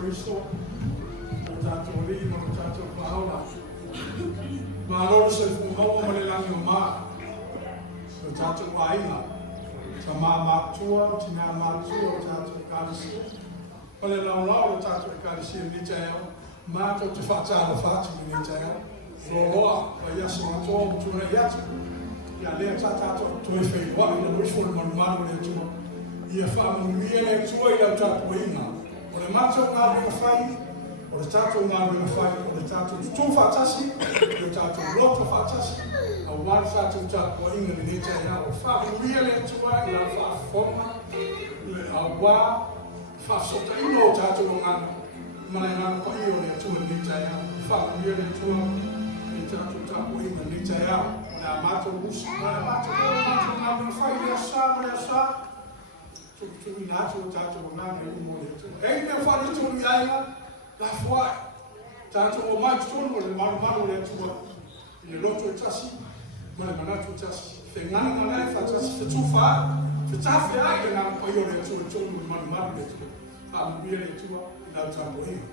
Kristo. Tato li mo tato paula. Ma lo se mo mo le langi ma. Tato waina. Sama matua, tina matua tato kalisi. Ole la la tato kalisi ni tayo. Ma to te faccia fatti ni tayo. Lo ya sono to tu na ya. Ya le tato to e fei wa ina mo fo mo ma le tu. Ia fa mo mi ele tu ia tato waina. Ole macho na le fai. O le tātou ngā ringa whai, o le tātou tū whātasi, o le tātou rota whātasi, a wāri tātou tātou inga ni neta ia, o whākuria le tua, i la whāwhonga, a wā, whāsota ino o tātou o ngana, mana ngana ko i o le tua neta ia, whākuria le tua, i tātou tātou inga neta ia, na mātou usi, na mātou ngā ringa whai, lea sā, tu i nātou tātou o ngana i mo le tua. Hei mea whāri tōru i aina, la foi, tātou o mai tonu o le maru le atua, i le loto e tasi, ma le manatu tasi. Fe ngana ngana e whatasi, fe tūwha, fe tāwhi ai e ngana pai o le atua e tonu o maru le atua. Wha mubia le atua, i lau tāpo inga.